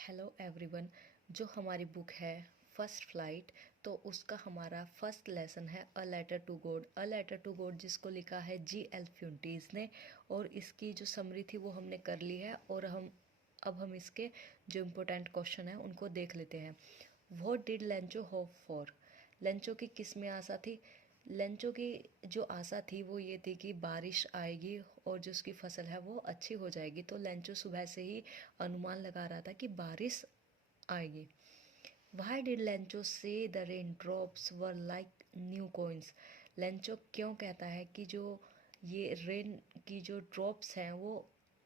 Hello everyone. जो हमारी book है फर्स्ट फ्लाइट, तो उसका हमारा फर्स्ट लेसन है a letter to God. A letter to God जिसको लिखा है G.L. फ्यूंटीज ने, और इसकी जो समरी थी वो हमने कर ली है। और अब हम इसके जो इम्पोर्टेंट क्वेश्चन है उनको देख लेते हैं। What did Lencho hope for? Lencho की किस में आशा थी? लेंचो की जो आशा थी वो ये थी कि बारिश आएगी और जो उसकी फसल है वो अच्छी हो जाएगी। तो लेंचो सुबह से ही अनुमान लगा रहा था कि बारिश आएगी। Why did लेंचो से the rain drops were like new coins? Lencho क्यों कहता है कि जो ये रेन की जो ड्रॉप्स हैं वो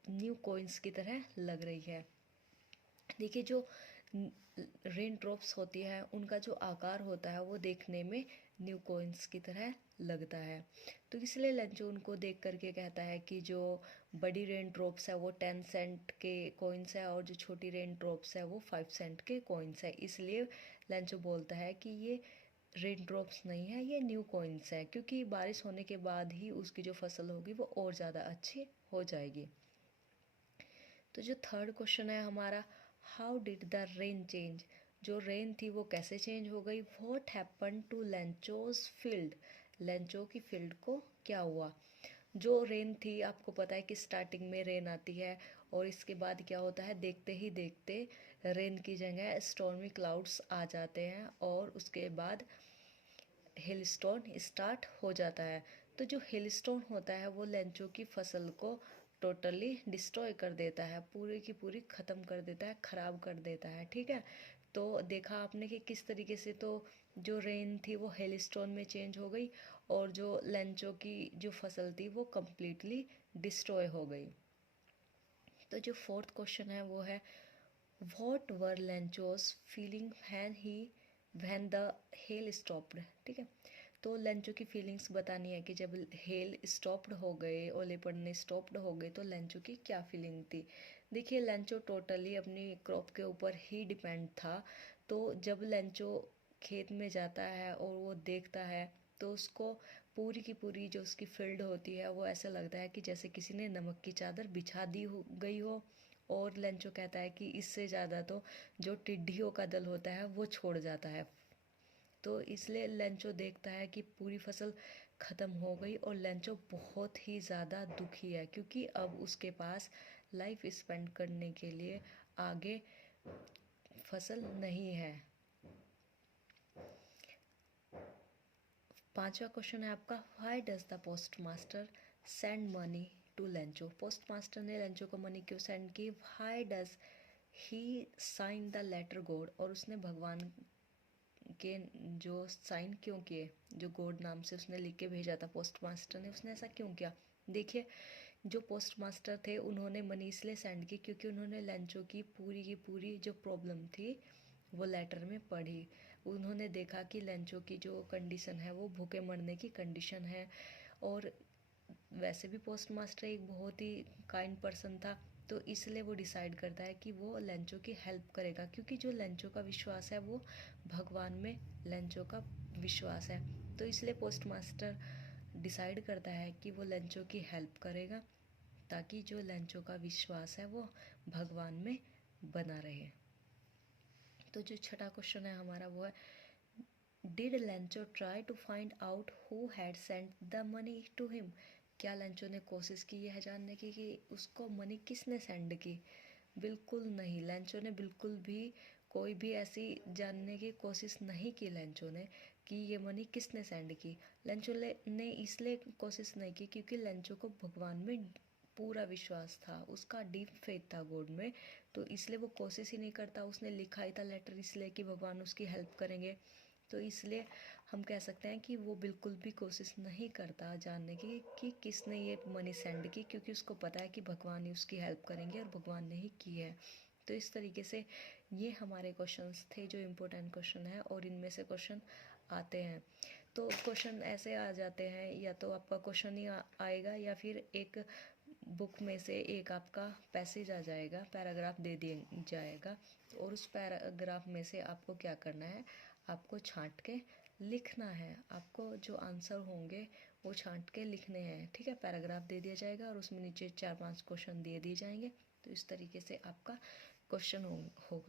न्यू कॉइन्स की तरह लग रही है? देखिए, जो रेन ड्रॉप्स होती है उनका जो आकार होता है वो देखने में न्यू कॉइन्स की तरह लगता है। तो इसलिए लेंचो उनको देख करके कहता है कि जो बड़ी रेन ड्रॉप्स है वो 10 सेंट के कॉइन्स है और जो छोटी रेन ड्रॉप्स है वो 5 सेंट के कॉइन्स है। इसलिए लेंचो बोलता है कि ये रेन ड्रॉप्स नहीं है, ये न्यू कॉइन्स है, क्योंकि बारिश होने के बाद ही उसकी जो फसल होगी वो और ज़्यादा अच्छी हो जाएगी। तो जो थर्ड क्वेश्चन है हमारा, how did the rain change? जो रेन थी वो कैसे चेंज हो गई? What happen to Lencho's field? Lencho की फील्ड को क्या हुआ? जो रेन थी, आपको पता है कि स्टार्टिंग में रेन आती है और इसके बाद क्या होता है, देखते ही देखते रेन की जगह स्टॉर्मी क्लाउड्स आ जाते हैं और उसके बाद हिल स्टोन स्टार्ट हो जाता है। तो जो हिल स्टोन होता है वो लेंचो की फसल को टोटली डिस्ट्रॉय कर देता है, पूरी की पूरी ख़त्म कर देता है, ख़राब कर देता है। ठीक है, तो देखा आपने कि किस तरीके से तो जो रेन थी वो हेल स्टोन में चेंज हो गई और जो लेंचो की जो फसल थी वो कम्प्लीटली डिस्ट्रॉय हो गई। तो जो फोर्थ क्वेश्चन है वो है, what were Lencho's feeling when the hail stopped? ठीक है, तो लेंचो की फीलिंग्स बतानी है कि जब हेल स्टॉप्ड हो गए, ओले पड़ने स्टॉप्ड हो गए, तो लेंचो की क्या फीलिंग थी? देखिए, लेंचो टोटली अपनी क्रॉप के ऊपर ही डिपेंड था। तो जब लेंचो खेत में जाता है और वो देखता है तो उसको पूरी की पूरी जो उसकी फील्ड होती है वो ऐसा लगता है कि जैसे किसी ने नमक की चादर बिछा दी हो गई हो। और लेंचो कहता है कि इससे ज़्यादा तो जो टिड्डियों का दल होता है वो छोड़ जाता है। तो इसलिए लेंचो देखता है कि पूरी फसल ख़त्म हो गई और लेंचो बहुत ही ज़्यादा दुखी है, क्योंकि अब उसके पास लाइफ स्पेंड करने के लिए आगे फसल नहीं है। पांचवा क्वेश्चन है आपका, why does the post master send money to Lencho? Post master ने लेंचो को मनी क्यों सेंड की? Why does he sign the letter God? और उसने भगवान के जो साइन क्यों किए, जो गॉड नाम से उसने लिख के भेजा था पोस्ट मास्टर ने, उसने ऐसा क्यों किया? देखिए, जो पोस्ट मास्टर थे उन्होंने मनी इसलिए सेंड की क्योंकि उन्होंने लेंचो की पूरी जो प्रॉब्लम थी वो लेटर में पढ़ी। उन्होंने देखा कि लेंचो की जो कंडीशन है वो भूखे मरने की कंडीशन है। और वैसे भी पोस्ट मास्टर एक बहुत ही काइंड पर्सन था, तो इसलिए वो डिसाइड करता है कि वो लेंचो की हेल्प करेगा, क्योंकि जो लेंचो का विश्वास है वो भगवान में लेंचो का विश्वास है। तो इसलिए पोस्ट मास्टर डिसाइड करता है कि वो लेंचो की हेल्प करेगा, ताकि जो लेंचो का विश्वास है वो भगवान में बना रहे। तो जो छठा क्वेश्चन है हमारा वो है, did Lencho try to find out who had sent the money to him? क्या लेंचो ने कोशिश की यह जानने की कि उसको मनी किसने सेंड की? बिल्कुल नहीं, लेंचो ने बिल्कुल भी कोई भी ऐसी जानने की कोशिश नहीं की लेंचो ने कि ये मनी किसने सेंड की। लेंचो ने इसलिए कोशिश नहीं की क्योंकि लेंचो को भगवान में पूरा विश्वास था, उसका डीप फेथ था गॉड में। तो इसलिए वो कोशिश ही नहीं करता, उसने लिखा ही था लेटर इसलिए कि भगवान उसकी हेल्प करेंगे। तो इसलिए हम कह सकते हैं कि वो बिल्कुल भी कोशिश नहीं करता जानने की कि किसने ये मनी सेंड की, क्योंकि उसको पता है कि भगवान ही उसकी हेल्प करेंगे और भगवान ने ही की है। तो इस तरीके से ये हमारे क्वेश्चंस थे जो इम्पोर्टेंट क्वेश्चन है, और इनमें से क्वेश्चन आते हैं। तो क्वेश्चन ऐसे आ जाते हैं, या तो आपका क्वेश्चन ही आएगा या फिर एक बुक में से एक आपका पैसेज आ जाएगा, पैराग्राफ दे दिया जाएगा, और उस पैराग्राफ में से आपको क्या करना है, आपको छांट के लिखना है। आपको जो आंसर होंगे वो छांट के लिखने हैं। ठीक है, पैराग्राफ दे दिया जाएगा और उसमें नीचे 4-5 क्वेश्चन दे दिए जाएंगे। तो इस तरीके से आपका क्वेश्चन होगा।